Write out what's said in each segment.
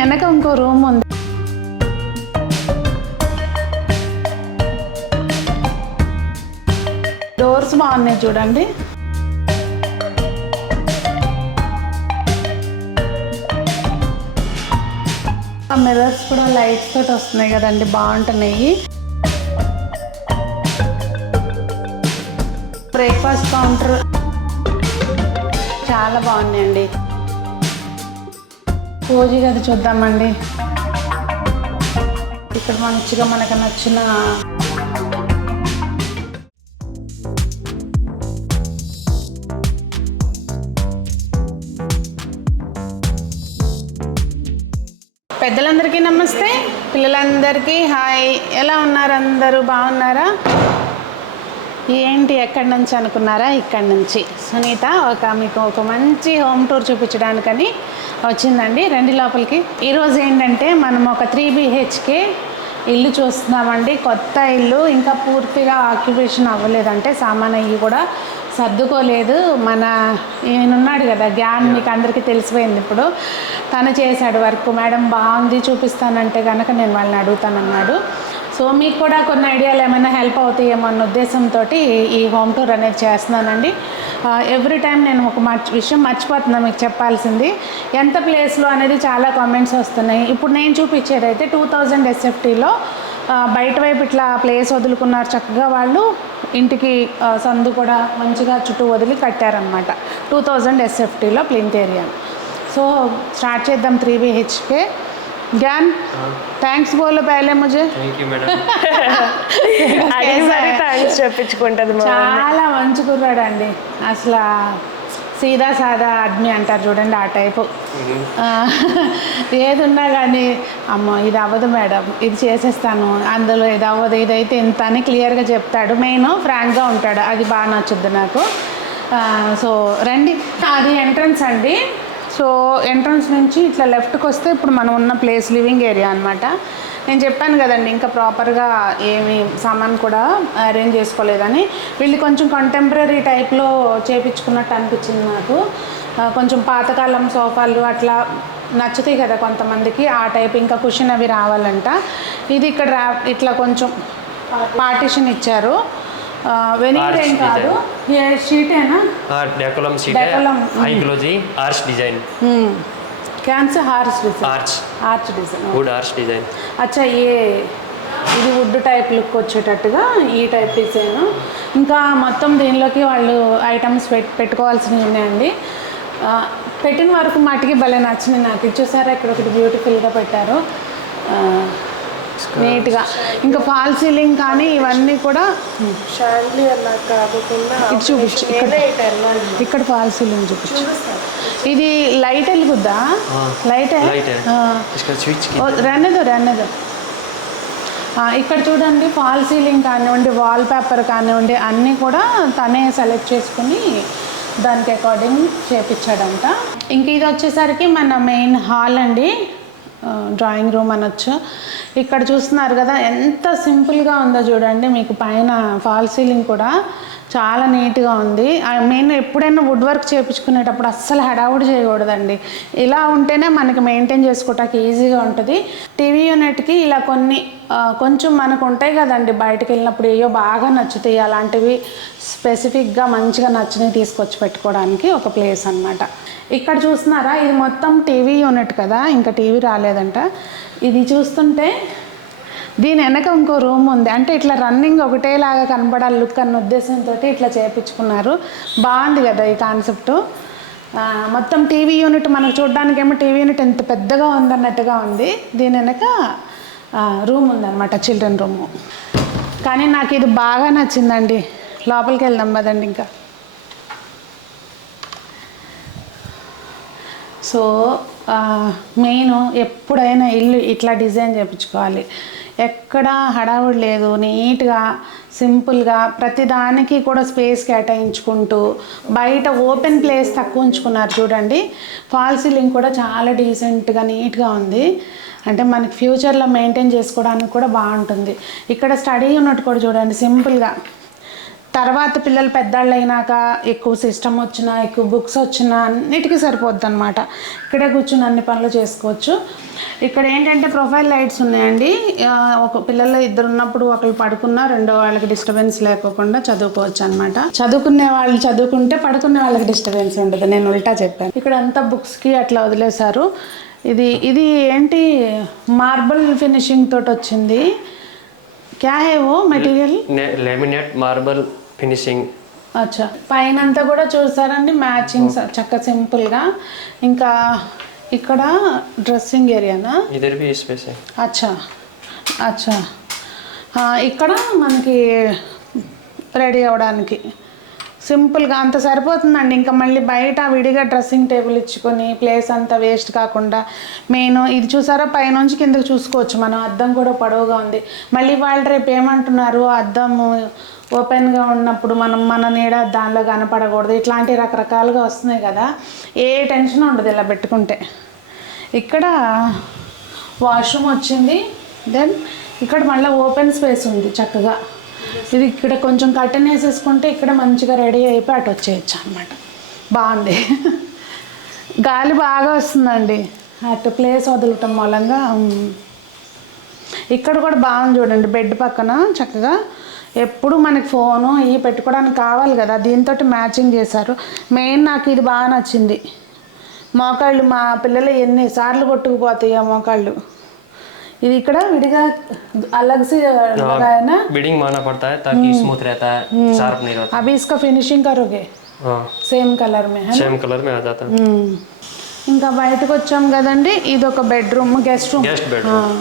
వెనక ఇంకో రూమ్ ఉంది. డోర్స్ బాగున్నాయి చూడండి. మిర్రర్స్ కూడా లైట్స్ తోటి వస్తున్నాయి కదండి, బాగుంటున్నాయి. బ్రేక్ఫాస్ట్ కౌంటర్ చాలా బాగున్నాయండి. పూజ గది చూద్దామండి. ఇక్కడ మంచిగా మనకు నచ్చిన పెద్దలందరికీ నమస్తే, పిల్లలందరికీ హాయ్. ఎలా ఉన్నారు అందరూ? బాగున్నారా? ఏంటి ఎక్కడి నుంచి అనుకున్నారా? ఇక్కడి నుంచి సునీత మీకు ఒక మంచి హోమ్ టూర్ చూపించడానికని వచ్చిందండి. రండి లోపలికి. ఈరోజు ఏంటంటే మనం ఒక 3 BHK ఇల్లు చూస్తున్నామండి. కొత్త ఇల్లు, ఇంకా పూర్తిగా ఆక్యుపేషన్ అవ్వలేదంటే సామాన్ అయ్యి కూడా సర్దుకోలేదు. మన ఈయనున్నాడు కదా గ్యాన్, మీకు అందరికీ తెలిసిపోయింది. ఇప్పుడు తను చేశాడు వర్క్. మేడం బాగుంది చూపిస్తానంటే కనుక నేను వాళ్ళని అడుగుతానన్నాడు. సో మీకు కూడా కొన్ని ఐడియాలు ఏమైనా హెల్ప్ అవుతాయేమో అన్న ఉద్దేశంతో ఈ హోమ్ టూర్ అనేది చేస్తున్నానండి. ఎవ్రీ టైం నేను ఒక విషయం మర్చిపోతున్నా మీకు చెప్పాల్సింది. ఎంత ప్లేస్లో అనేది చాలా కామెంట్స్ వస్తున్నాయి. ఇప్పుడు నేను చూపించేది అయితే 2000 SFTలో బయట వైపు ఇట్లా ప్లేస్ వదులుకున్నారు చక్కగా వాళ్ళు. ఇంటికి సందు కూడా మంచిగా చుట్టూ వదిలి కట్టారనమాట. 2000 SFTలో ప్లింత్ ఏరియా. సో స్టార్ట్ చేద్దాం 3 BHK. ज्ञान थैंक्स बोलो पहले मुझे. Thank you madam. థ్యాంక్స్ చెప్పించుకుంటుంది. చాలా మంచి కుర్రాడు అండి. అసలు సీదా సాదా ఆద్మీ అంటారు చూడండి, ఆ టైపు. ఏది ఉన్నా కానీ అమ్మ ఇది అవ్వదు మేడం, ఇది చేసేస్తాను, అందులో ఇది అవ్వదు, ఇదైతే ఇంత అని క్లియర్గా చెప్తాడు. మెయిన్ ఫ్రాంక్గా ఉంటాడు, అది బాగా నచ్చుద్ది నాకు. సో రండి, అది ఎంట్రన్స్ అండి. సో ఎంట్రన్స్ నుంచి ఇట్లా లెఫ్ట్కి వస్తే ఇప్పుడు మనం ఉన్న ప్లేస్ లివింగ్ ఏరియా అనమాట. నేను చెప్పాను కదండి ఇంకా ప్రాపర్గా ఏమి సామాన్ కూడా అరేంజ్ చేసుకోలేదని. వీళ్ళు కొంచెం కంటెంపరీ టైప్లో చేపించుకున్నట్టు అనిపించింది నాకు. కొంచెం పాతకాలం సోఫాలు అట్లా నచ్చుతాయి కదా కొంతమందికి, ఆ టైప్. ఇంకా కుషన్ అవి రావాలంట. ఇది ఇక్కడ ఇట్లా కొంచెం పార్టిషన్ ఇచ్చారు. వెనీర్ ఏం కాదు, షీటేనా? डेकोलम शीट है, हाई ग्लोजी आर्च डिजाइन. कैंसर हार्स design, arch design, wood arch design. अच्छा ఇది వుడ్ టైప్ లుక్ వచ్చేటట్టుగా ఈ టైప్ డిజైన్. ఇంకా మొత్తం దీనిలోకి వాళ్ళు ఐటమ్స్ పెట్టుకోవాల్సినవి ఉన్నాయండి. పెట్టిన వరకు మట్టికి భలే నచ్చింది నాకు. ఇది చూసారా, ఇక్కడ ఒకటి బ్యూటిఫుల్గా పెట్టారు నీట్గా. ఇంకా ఫాల్ సీలింగ్ కానీ ఇవన్నీ కూడా ఇది చూపించు. ఇక్కడ ఫాల్ సీలింగ్ చూపించు. ఇది లైట్ వెలుగుద్దా? లైట్ రన్నదో. ఇక్కడ చూడండి, ఫాల్ సీలింగ్ కానివ్వండి, వాల్ పేపర్ కానివ్వండి, అన్నీ కూడా తనే సెలెక్ట్ చేసుకుని దానికి అకార్డింగ్ చేపించాడంట. ఇంక ఇది వచ్చేసరికి మన మెయిన్ హాల్ అండి, డ్రాయింగ్ రూమ్ అనొచ్చు. ఇక్కడ చూస్తున్నారు కదా ఎంత సింపుల్గా ఉందో చూడండి. మీకు పైన ఫాల్ సీలింగ్ కూడా చాలా నీట్గా ఉంది. మెయిన్ ఎప్పుడైనా వుడ్ వర్క్ చేయించుకునేటప్పుడు అస్సలు హడావుడి చేయకూడదండి. ఇలా ఉంటేనే మనకి మెయింటైన్ చేసుకోవటానికి ఈజీగా ఉంటుంది. టీవీ యూనిట్కి ఇలా కొంచెం మనకు ఉంటాయి కదండి, బయటకు వెళ్ళినప్పుడు ఏయో బాగా నచ్చుతాయి, అలాంటివి స్పెసిఫిక్గా మంచిగా నచ్చినవి తీసుకొచ్చి పెట్టుకోవడానికి ఒక ప్లేస్ అనమాట. ఇక్కడ చూస్తున్నారా, ఇది మొత్తం టీవీ యూనిట్ కదా, ఇంకా టీవీ రాలేదంట. ఇది చూస్తుంటే దీని వెనక ఇంకో రూమ్ ఉంది. అంటే ఇట్లా రన్నింగ్ ఒకటేలాగా కనపడాలి లుక్ అన్న ఉద్దేశంతో ఇట్లా చేయించుకున్నారు. బాగుంది కదా ఈ కాన్సెప్టు. మొత్తం టీవీ యూనిట్ మనకు చూడడానికి ఏమో టీవీ యూనిట్ ఎంత పెద్దగా ఉందన్నట్టుగా ఉంది. దీని వెనక రూమ్ ఉందన్నమాట, చిల్డ్రన్ రూము. కానీ నాకు ఇది బాగా నచ్చిందండి. లోపలికి వెళ్దాం కదండి. ఇంకా సో మెయిన్ ఎప్పుడైనా ఇల్లు ఇట్లా డిజైన్ చేయించుకోవాలి. ఎక్కడ హడావుడి లేదు, నీట్గా సింపుల్గా ప్రతిదానికి కూడా స్పేస్ కేటాయించుకుంటూ. బయట ఓపెన్ ప్లేస్ తక్కువ ఉంచుకున్నారు చూడండి. ఫాల్ సీలింగ్ కూడా చాలా డీసెంట్గా నీట్గా ఉంది. అంటే మనకి ఫ్యూచర్లో మెయింటైన్ చేసుకోవడానికి కూడా బాగుంటుంది. ఇక్కడ స్టడీ యూనిట్ కూడా చూడండి సింపుల్గా. తర్వాత పిల్లలు పెద్దవాళ్ళు అయినాక ఎక్కువ సిస్టమ్ వచ్చినా ఎక్కువ బుక్స్ వచ్చినా అన్నిటికీ సరిపోద్ది అనమాట. ఇక్కడే కూర్చుని అన్ని పనులు చేసుకోవచ్చు. ఇక్కడ ఏంటంటే ప్రొఫైల్ లైట్స్ ఉన్నాయండి. ఒక పిల్లలు ఇద్దరు ఉన్నప్పుడు ఒకళ్ళు పడుకున్నా రెండో వాళ్ళకి డిస్టర్బెన్స్ లేకోకుండా చదువుకోవచ్చు అనమాట. చదువుకునే వాళ్ళు చదువుకుంటే పడుకునే వాళ్ళకి డిస్టర్బెన్స్ ఉండదు. నేను ఉల్టా చెప్పాను. ఇక్కడ అంతా బుక్స్కి అట్లా వదిలేశారు. ఇది ఏంటి మార్బుల్ ఫినిషింగ్ తోటి వచ్చింది. క్యా హే ఓ మెటీరియల్? Laminate marble finishing. అచ్చా, పైన అంతా కూడా చూసారండి మ్యాచింగ్ చక్క సింపుల్గా. ఇంకా ఇక్కడ డ్రెస్సింగ్ ఏరియానా? ఇదర్ బి స్పేస్. అచ్చా అచ్చా, ఇక్కడ మనకి రెడీ అవ్వడానికి సింపుల్గా అంత సరిపోతుందండి. ఇంకా మళ్ళీ బయట విడిగా డ్రెస్సింగ్ టేబుల్ ఇచ్చుకొని ప్లేస్ అంతా వేస్ట్ కాకుండా మెయిన్ ఇది చూసారా పైనుంచి కిందకి చూసుకోవచ్చు మనం. అద్దం కూడా పొడవుగా ఉంది. మళ్ళీ వాళ్ళు రేపు ఏమంటున్నారు, అద్దం ఓపెన్గా ఉన్నప్పుడు మన నీడ దానిలో కనపడకూడదు, ఇట్లాంటి రకరకాలుగా వస్తున్నాయి కదా. ఏ టెన్షన్ ఉండదు ఇలా పెట్టుకుంటే. ఇక్కడ వాష్రూమ్ వచ్చింది. దెన్ ఇక్కడ మళ్ళీ ఓపెన్ స్పేస్ ఉంది చక్కగా. ఇది ఇక్కడ కొంచెం కర్టెన్ వేసేసుకుంటే ఇక్కడ మంచిగా రెడీ అయిపోయి అటు వచ్చేయచ్చు అనమాట. బాగుంది. గాలి బాగా వస్తుందండి అటు ప్లేస్ వదలటం మూలంగా. ఇక్కడ కూడా బాగుంది చూడండి, బెడ్ పక్కన చక్కగా. ఎప్పుడు మనకి ఫోను ఇవి పెట్టుకోవడానికి కావాలి కదా, దీంతో మ్యాచింగ్ చేశారు. మెయిన్ నాకు ఇది బాగా నచ్చింది. మోకాళ్ళు మా పిల్లలు ఎన్నిసార్లు కొట్టుకుపోతాయి ఆ మోకాళ్ళు. ఇది ఇక్కడ విడిగా अलग से लगा है ना, बिडिंग मारना पड़ता है ताकि स्मूथ रहता है, शार्प नहीं रहता. अभी इसका फिनिशिंग करोगे? हाँ, సేమ్ కలర్ మే है, सेम कलर में आ जाता है. ఇంకా బయటకు వచ్చాం కదండి. ఇది ఒక బెడ్రూమ్, గెస్ట్ బెడ్రూమ్.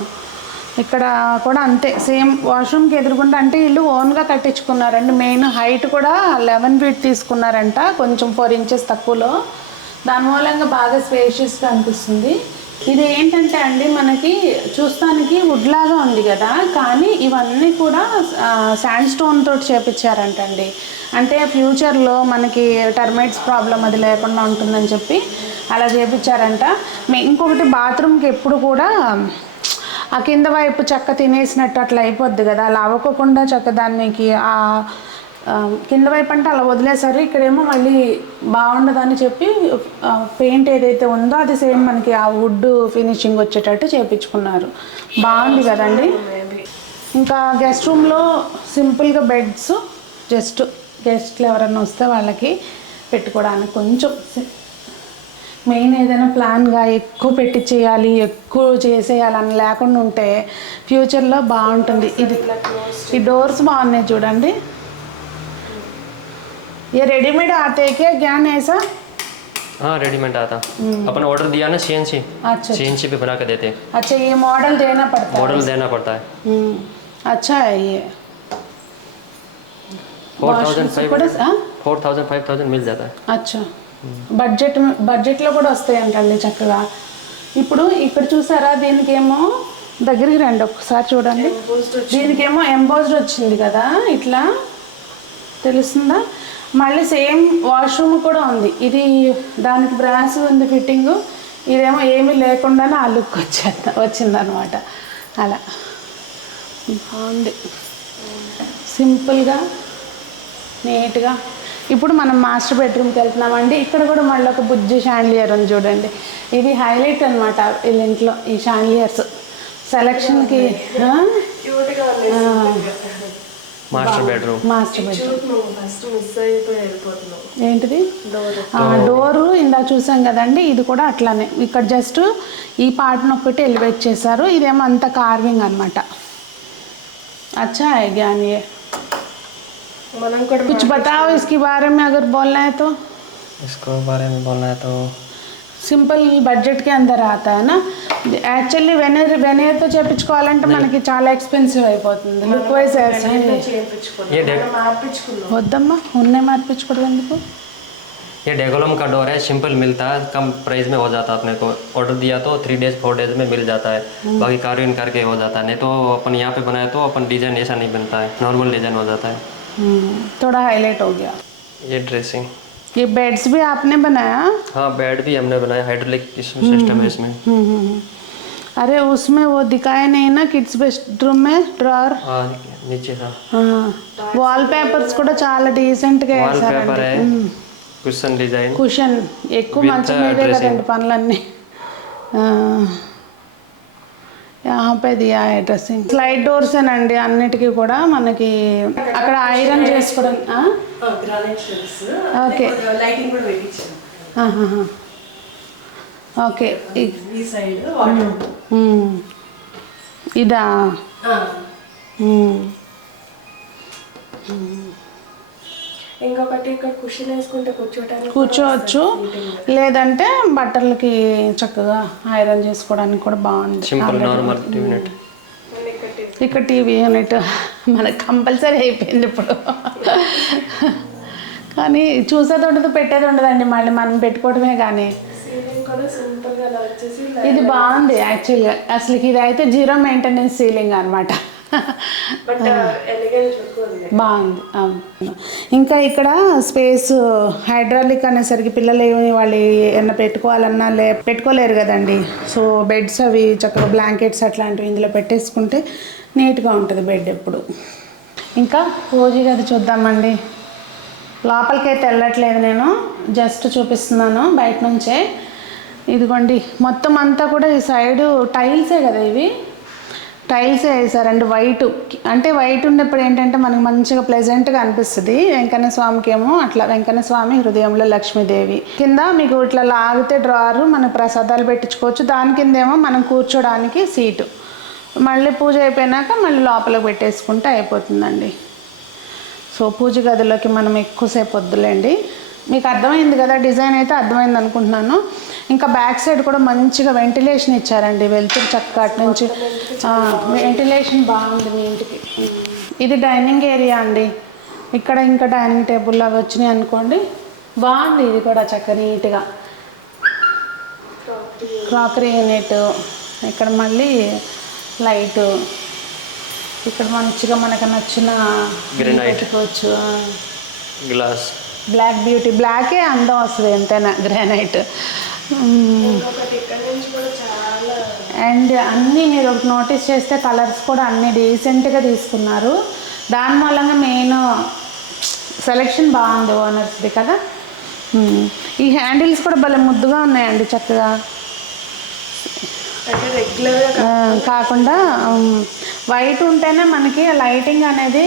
ఇక్కడ కూడా అంతే సేమ్. వాష్రూమ్కి ఎదురుకుండా అంటే వీళ్ళు ఓన్గా కట్టించుకున్నారండి. మెయిన్ హైట్ కూడా 11 feet తీసుకున్నారంట, కొంచెం 4 inches తక్కువలో. దాని మూలంగా బాగా స్పేషియస్గా అనిపిస్తుంది. ఇది ఏంటంటే అండి మనకి చూస్తానికి వుడ్ లాగా ఉంది కదా, కానీ ఇవన్నీ కూడా శాండ్ స్టోన్ తోటి చేపించారంటండి. అంటే ఫ్యూచర్లో మనకి టర్మైట్స్ ప్రాబ్లం అది లేకుండా ఉంటుందని చెప్పి అలా చేపించారంట. ఇంకొకటి బాత్రూమ్కి ఎప్పుడు కూడా ఆ కింద వైపు చెక్క తినేసినట్టు అట్లా అయిపోద్ది కదా, అలా అవ్వకుండా చెక్క దానికి ఆ కింద వైపు అంటే అలా వదిలేసారు. ఇక్కడేమో మళ్ళీ బాగుండదని చెప్పి పెయింట్ ఏదైతే ఉందో అది సేమ్ మనకి ఆ వుడ్ ఫినిషింగ్ వచ్చేటట్టు చేయించుకున్నారు. బాగుంది కదండి. ఇంకా గెస్ట్ రూమ్లో సింపుల్గా బెడ్స్, జస్ట్ గెస్ట్లు ఎవరైనా వస్తే వాళ్ళకి పెట్టుకోవడానికి కొంచెం మెయిన్ ఏదైనా ప్లాన్గా ఎక్కువ పెట్టి చేయాలి, ఎక్కువ చేసేయాలని లేకుండా ఉంటే ఫ్యూచర్లో బాగుంటుంది. ఈ డోర్స్ బాగున్నాయి చూడండి. ये रेडीमेड आते हैं क्या, ज्ञान ऐसा? हाँ, रेडीमेड आता. अपन ऑर्डर दिया ना CNC. अच्छा, CNC पे बना के देते हैं. अच्छा, ये मॉडल देना पड़ता है? मॉडल देना पड़ता है. अच्छा है ये. 4,000-5,000 मिल जाता है. अच्छा, బడ్జెట్లో కూడా వస్తాయంటండి చక్కగా. ఇప్పుడు ఇక్కడ చూసారా, దీనికేమో దగ్గరికి రండి ఒకసారి చూడండి. దీనికేమో ఎంబోస్డ్ వచ్చింది కదా ఇట్లా, తెలుస్తుందా? మళ్ళీ సేమ్ వాష్రూమ్ కూడా ఉంది. ఇది దానికి బ్రాస్ ఉంది ఫిట్టింగు, ఇదేమో ఏమీ లేకుండానే ఆ లుక్ వచ్చిందనమాట. అలా బాగుంది, సింపుల్గా నీట్గా. ఇప్పుడు మనం మాస్టర్ బెడ్రూమ్కి వెళ్తున్నామండి. ఇక్కడ కూడా మళ్ళీ ఒక బుజ్జి షాండ్లియర్ ఉంది చూడండి. ఇది హైలైట్ అనమాట వీళ్ళ ఇంట్లో, ఈ షాండ్లియర్స్ సెలక్షన్కి. మాస్టర్ బెడ్రూమ్ ఏంటిది డోరు ఇందా చూసాం కదండి. ఇది కూడా అట్లానే, ఇక్కడ జస్ట్ ఈ పార్ట్ని ఒక్కటి ఎలివేట్ చేశారు. ఇదేమో అంత కార్వింగ్ అనమాట. अच्छा है ज्ञान ये. कुछ बताओ इसके बारे में अगर बोलना है तो. इसको बारे में बोलना है तो సింపుల్ బడ్జెట్ కి అందర్ आता है ना. యాక్చువల్లీ వెనీర్తో చేయించుకోవాలంటే మనకి చాలా ఎక్స్పెన్సివ్ అయిపోతుంది. లుక్ వైజ్ వద్దమ్మా, ఉన్నే మార్పించుకోవడం ఎందుకు. ये डेकोलम का डोर है, सिंपल मिलता है, कम प्राइस में हो जाता है. अपने को ऑर्डर दिया तो 3 days 4 days में मिल जाता है. बाकी कार्विंग करके हो जाता है. नहीं तो अपन यहाँ पे बनाए तो अपन डिज़ाइन ऐसा नहीं बनता है, नॉर्मल डिज़ाइन हो जाता है. थोड़ा हाईलाइट हो गया. ये ड्रेसिंग, ये बेड्स भी आपने बनाया? हाँ, बेड भी हमने बनाया. हाइड्रोलिक सिस्टम है इसमें. अरे उसमें वो दिखाया नहीं ना किड्स बेडरूम में ड्रॉअर नीचे था వాల్ పేపర్స్ కూడా చాలా డీసెంట్ గా वॉल पेपर వేశారండి है कुशन डिजाइन కుషన్ ఎక్కువ మంచం మీదే కదండి పనులన్నీ यहाँ पे दिया है ड्रेसिंग స్లైడ్ డోర్స్ అండి అన్నిటికీ కూడా మనకి అక్కడ ఐరన్ చేసుకోవడం గ్రానైట్ షెల్ఫ్స్ ఓకే లైటింగ్ కూడా పెట్టించాం ఓకే ఈ సైడ్ వాటర్ ఇదా ఇంకొకటి ఇక్కడ కుషన్ వేసుకుంటే కూర్చోటానికి కూర్చోవచ్చు లేదంటే బట్టలకి చక్కగా ఐరన్ చేసుకోవడానికి కూడా బాగుంది సింపుల్ నార్మల్ యూనిట్ ఇక్కడ టీవీ యూనిట్ మనకు కంపల్సరీ అయిపోయింది ఇప్పుడు కానీ చూసేది ఉండదు పెట్టేది ఉండదండి మళ్ళీ మనం పెట్టుకోవడమే కానీ సీలింగ్ కూడా సింపుల్ గా అలా వచ్చేసి ఇది బాగుంది యాక్చువల్గా అసలు ఇది అయితే 0 మెయింటెనెన్స్ సీలింగ్ అనమాట బట్ ఎలిగెంట్ లుక్ ఉంది బాగుంది అవును ఇంకా ఇక్కడ స్పేస్ హైడ్రాలిక్ అనేసరికి పిల్లలు ఏమి వాళ్ళు ఏమన్నా పెట్టుకోవాలన్నా పెట్టుకోలేరు కదండి సో బెడ్స్ అవి చక్కగా బ్లాంకెట్స్ అట్లాంటివి ఇందులో పెట్టేసుకుంటే నీట్గా ఉంటుంది బెడ్ ఎప్పుడు ఇంకా పూజ గది చూద్దామండి లోపలికైతే వెళ్ళట్లేదు నేను జస్ట్ చూపిస్తున్నాను బయట నుంచే ఇదిగోండి మొత్తం అంతా కూడా ఈ సైడు టైల్సే కదా ఇవి టైల్సే వేసారండి వైట్ అంటే వైట్ ఉన్నప్పుడు ఏంటంటే మనకు మంచిగా ప్లెజెంట్గా అనిపిస్తుంది వెంకన్న స్వామికి ఏమో అట్లా వెంకన్న స్వామి హృదయంలో లక్ష్మీదేవి కింద మీకు ఇట్లా లాగితే డ్రారు మన ప్రసాదాలు పెట్టించుకోవచ్చు దాని కిందేమో మనం కూర్చోడానికి సీటు మళ్ళీ పూజ అయిపోయినాక మళ్ళీ లోపలికి పెట్టేసుకుంటే అయిపోతుందండి సో పూజ గదిలోకి మనం ఎక్కువసేపు వద్దులేండి మీకు అర్థమైంది కదా డిజైన్ అయితే అర్థమైంది అనుకుంటున్నాను ఇంకా బ్యాక్ సైడ్ కూడా మంచిగా వెంటిలేషన్ ఇచ్చారండి వెళ్తురు చక్కగా అటు నుంచి వెంటిలేషన్ బాగుంది మీ ఇంటికి ఇది డైనింగ్ ఏరియా అండి ఇక్కడ ఇంకా డైనింగ్ టేబుల్ అవి వచ్చినాయి అనుకోండి బాగుంది ఇది కూడా చక్కగా నీట్గా క్రాకరీ యూనిట్ ఇక్కడ మళ్ళీ లైటు ఇక్కడ మంచిగా మనకు నచ్చిన పెట్టుకోవచ్చు గ్లాస్ బ్లాక్ బ్యూటీ బ్లాకే అందం వస్తుంది ఎంతైనా గ్రానైట్ ఇంకొకటి ఇక్కడ నుంచి కూడా చాలా అండ్ అన్నీ మీరు ఒకటి నోటీస్ చేస్తే కలర్స్ కూడా అన్నీ డీసెంట్గా తీసుకున్నారు దాని మూలంగా మెయిన్ సెలెక్షన్ బాగుంది ఓనర్స్ది కదా ఈ హ్యాండిల్స్ కూడా భలే ముద్దుగా ఉన్నాయండి చక్కగా అంటే రెగ్యులర్గా కాకుండా వైట్ ఉంటేనే మనకి లైటింగ్ అనేది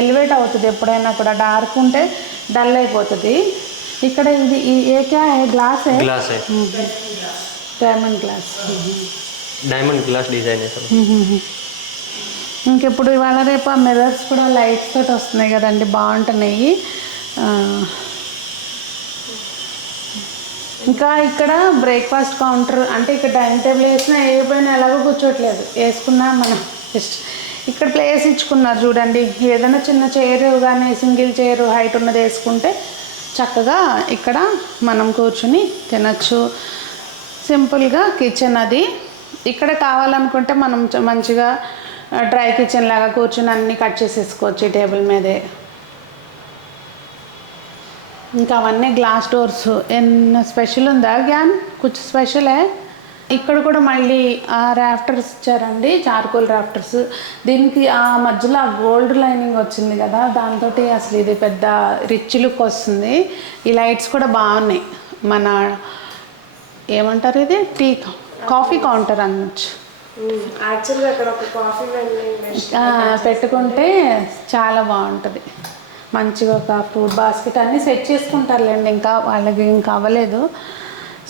ఎలివేట్ అవుతుంది ఎప్పుడైనా కూడా డార్క్ ఉంటే డల్ అయిపోతుంది ఇక్కడ ఇది ఏ క్యా గ్లాస్ ग्लास है diamond glass diamond glass design है सब ఇంకెప్పుడు ఇవాళ రేపు ఆ మిర్రర్స్ కూడా లైట్స్ తోటి వస్తున్నాయి కదండి బాగుంటున్నాయి ఇంకా ఇక్కడ బ్రేక్ఫాస్ట్ కౌంటర్ అంటే ఇక్కడ డైనింగ్ టేబుల్ వేసినా వేయకపోయినా ఎలాగో కూర్చోట్లేదు వేసుకున్నా మనం ఇక్కడ ప్లేస్ ఇచ్చుకున్నారు చూడండి ఏదైనా చిన్న చైర్ కానీ సింగిల్ చైర్ హైట్ ఉన్నది వేసుకుంటే చక్కగా ఇక్కడ మనం కూర్చుని తినచ్చు సింపుల్గా కిచెన్ అది ఇక్కడ కావాలనుకుంటే మనం మంచిగా డ్రై కిచెన్ లాగా కూర్చుని అన్నీ కట్ చేసేసుకోవచ్చు ఈ టేబుల్ మీదే ఇంకా అవన్నీ గ్లాస్ డోర్స్ ఎన్న స్పెషల్ ఉందా గ్యాన్ కొంచెం స్పెషలే ఇక్కడ కూడా మళ్ళీ ఆ రాఫ్టర్స్ ఇచ్చారండి చార్కోల్ రాఫ్టర్స్ దీనికి ఆ మధ్యలో ఆ గోల్డ్ లైనింగ్ వచ్చింది కదా దాంతో అసలు ఇది పెద్ద రిచ్ లుక్ వస్తుంది ఈ లైట్స్ కూడా బాగున్నాయి మన ఏమంటారు ఇది కాఫీ కౌంటర్ అనొచ్చు యాక్చువల్గా అక్కడ ఒక కాఫీ పెట్టుకుంటే చాలా బాగుంటుంది మంచిగా ఒక ఫ్రూట్ బాస్కెట్ అన్నీ సెట్ చేసుకుంటారులేండి ఇంకా వాళ్ళకి ఇంకా అవ్వలేదు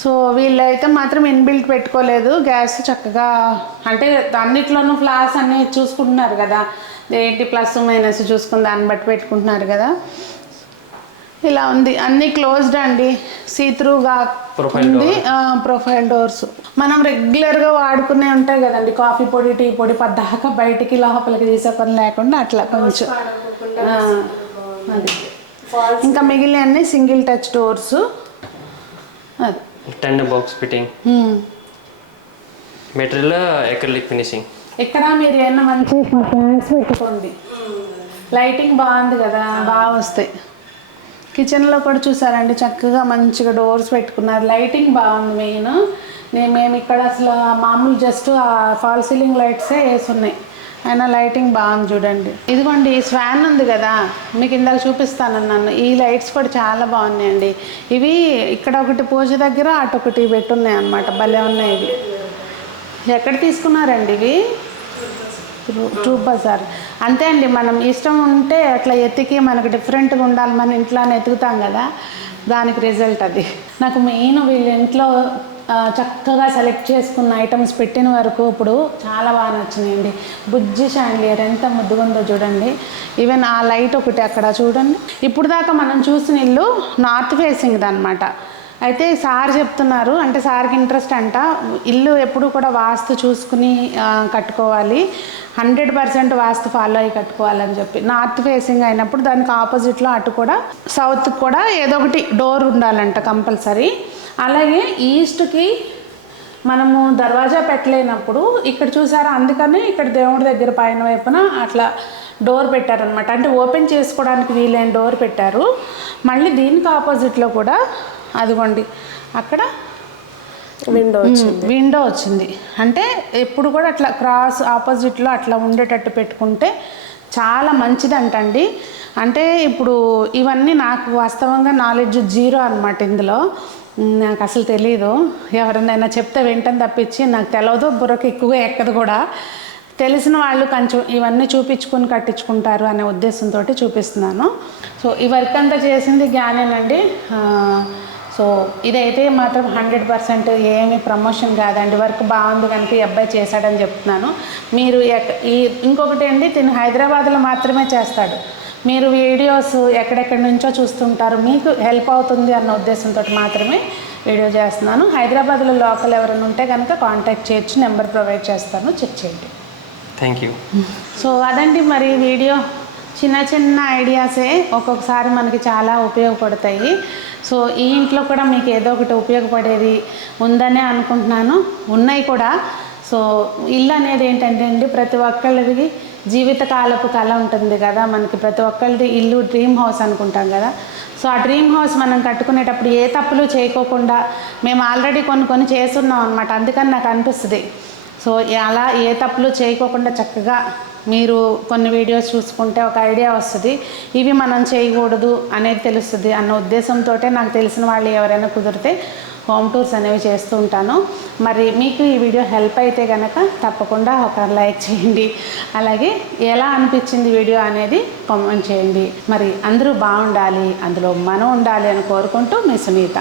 సో వీళ్ళైతే మాత్రం ఇన్బిల్ట్ పెట్టుకోలేదు గ్యాస్ చక్కగా అంటే అన్నిట్లోనూ ఫ్లాస్ అన్నీ చూసుకుంటున్నారు కదా ఏంటి ప్లస్ మైనస్ చూసుకుని దాన్ని బట్టి పెట్టుకుంటున్నారు కదా ఇలా ఉంది అన్నీ క్లోజ్డ్ అండి సీత్రూగా ఉంది ప్రొఫైల్ డోర్స్ మనం రెగ్యులర్గా వాడుకునే ఉంటాయి కదండి కాఫీ పొడి టీ పొడి పద్దాక బయటికి లోపలికి తీసే పని లేకుండా అట్లా కొంచెం అది ఇంకా మిగిలిన అన్నీ సింగిల్ టచ్ డోర్స్ అది tender box fitting material acrylic finishing ఇక్కడ మీరు ఏమన్నా మంచి ప్లాంట్స్ పెట్టుకోండి లైటింగ్ బాగుంది కదా బాగా వస్తాయి కిచెన్లో కూడా చూసారండి చక్కగా మంచిగా డోర్స్ పెట్టుకున్నారు. లైటింగ్ బాగుంది మెయిన్. మేము ఇక్కడ అసలు మామూలు జస్ట్ ఆ ఫాల్ సీలింగ్ లైట్సే వేసున్నాయి, అయినా లైటింగ్ బాగుంది చూడండి. ఇదిగోండి ఈ స్వాన్ ఉంది కదా, మీకు ఇందాక చూపిస్తానన్నాను. ఈ లైట్స్ కూడా చాలా బాగున్నాయండి. ఇవి ఇక్కడ ఒకటి పూజ దగ్గర అటు ఒకటి పెట్టున్నాయి అన్నమాట. భలే ఉన్నాయి ఇవి. ఎక్కడ తీసుకున్నారండి ఇవి? ట్రూప్ బజార్. అంతే అండి, మనం ఇష్టం ఉంటే అట్లా ఎతికి మనకు డిఫరెంట్గా ఉండాలి, మన ఇంట్లోనే ఎతుకుతాం కదా, దానికి రిజల్ట్ అది. నాకు మెయిన్ వీళ్ళ ఇంట్లో చక్కగా సెలెక్ట్ చేసుకున్న ఐటమ్స్ పెట్టిన వరకు ఇప్పుడు చాలా బాగా నచ్చినాయండి. బుజ్జి షాండ్లియర్ ఎంత ముద్దుగా ఉందో చూడండి. ఈవెన్ ఆ లైట్ ఒకటి అక్కడ చూడండి. ఇప్పుడు దాకా మనం చూసిన ఇల్లు నార్త్ ఫేసింగ్ది అనమాట. అయితే సార్ చెప్తున్నారు, అంటే సార్కి ఇంట్రెస్ట్ అంట, ఇల్లు ఎప్పుడు కూడా వాస్తు చూసుకుని కట్టుకోవాలి, 100% వాస్తు ఫాలో అయ్యి కట్టుకోవాలని చెప్పి. నార్త్ ఫేసింగ్ అయినప్పుడు దానికి ఆపోజిట్లో అటు కూడా సౌత్కి కూడా ఏదో ఒకటి డోర్ ఉండాలంట కంపల్సరీ. అలాగే ఈస్ట్కి మనము దర్వాజా పెట్టలేనప్పుడు ఇక్కడ చూసారా, అందుకని ఇక్కడ దేవుడి దగ్గర పైన వైపున అట్లా డోర్ పెట్టారనమాట. అంటే ఓపెన్ చేసుకోవడానికి వీలైన డోర్ పెట్టారు. మళ్ళీ దీనికి ఆపోజిట్లో కూడా అదిగోండి అక్కడ విండో వచ్చింది. అంటే ఎప్పుడు కూడా అట్లా క్రాస్ ఆపోజిట్లో అట్లా ఉండేటట్టు పెట్టుకుంటే చాలా మంచిదంటండి. అంటే ఇప్పుడు ఇవన్నీ నాకు వాస్తవంగా నాలెడ్జ్ జీరో అనమాట. ఇందులో నాకు అసలు తెలీదు, ఎవరినైనా చెప్తే వింటాను తప్పించి నాకు తెలియదు, బుర్రకు ఎక్కువగా ఎక్కదు కూడా. తెలిసిన వాళ్ళు కొంచెం ఇవన్నీ చూపించుకొని కట్టించుకుంటారు అనే ఉద్దేశంతో చూపిస్తున్నాను. సో ఈ వర్క్ అంతా చేసింది జ్ఞానేనండి. సో ఇదైతే మాత్రం 100% ఏమీ ప్రమోషన్ కాదండి. వర్క్ బాగుంది కనుక ఈ అబ్బాయి చేశాడని చెప్తున్నాను. మీరు ఇంకొకటి అండి, తిను హైదరాబాద్లో మాత్రమే చేస్తాడు. మీరు వీడియోస్ ఎక్కడెక్కడి నుంచో చూస్తుంటారు, మీకు హెల్ప్ అవుతుంది అన్న ఉద్దేశంతో మాత్రమే వీడియో చేస్తున్నాను. హైదరాబాద్లో లోకల్ ఎవరైనా ఉంటే కనుక కాంటాక్ట్ చేయొచ్చు, నెంబర్ ప్రొవైడ్ చేస్తాను, చెక్ చేయండి. Thank you. సో అదండి మరి వీడియో. చిన్న చిన్న ఐడియాసే ఒక్కొక్కసారి మనకి చాలా ఉపయోగపడతాయి. సో ఈ ఇంట్లో కూడా మీకు ఏదో ఒకటి ఉపయోగపడేది ఉందనే అనుకుంటున్నాను, ఉన్నాయి కూడా. సో ఇల్లు అనేది ఏంటంటే అండి, ప్రతి ఒక్కళ్ళది జీవితకాలపు కళ ఉంటుంది కదా మనకి. ప్రతి ఒక్కళ్ళది ఇల్లు డ్రీమ్ హౌస్ అనుకుంటాం కదా. సో ఆ డ్రీమ్ హౌస్ మనం కట్టుకునేటప్పుడు ఏ తప్పులు చేయకోకుండా, మేము ఆల్రెడీ కొన్ని చేస్తున్నాం అనమాట. అందుకని నాకు అనిపిస్తుంది, సో అలా ఏ తప్పులు చేయకోకుండా చక్కగా మీరు కొన్ని వీడియోస్ చూసుకుంటే ఒక ఐడియా వస్తుంది, ఇవి మనం చేయకూడదు అనేది తెలుస్తుంది అన్న ఉద్దేశంతో నాకు తెలిసిన వాళ్ళు ఎవరైనా కుదిరితే హోమ్ టూర్స్ అనేవి చేస్తూ ఉంటాను. మరి మీకు ఈ వీడియో హెల్ప్ అయితే కనుక తప్పకుండా ఒక లైక్ చేయండి. అలాగే ఎలా అనిపించింది వీడియో అనేది కామెంట్ చేయండి. మరి అందరూ బాగుండాలి, అందులో మనం ఉండాలి అని కోరుకుంటూ మీ సునీత.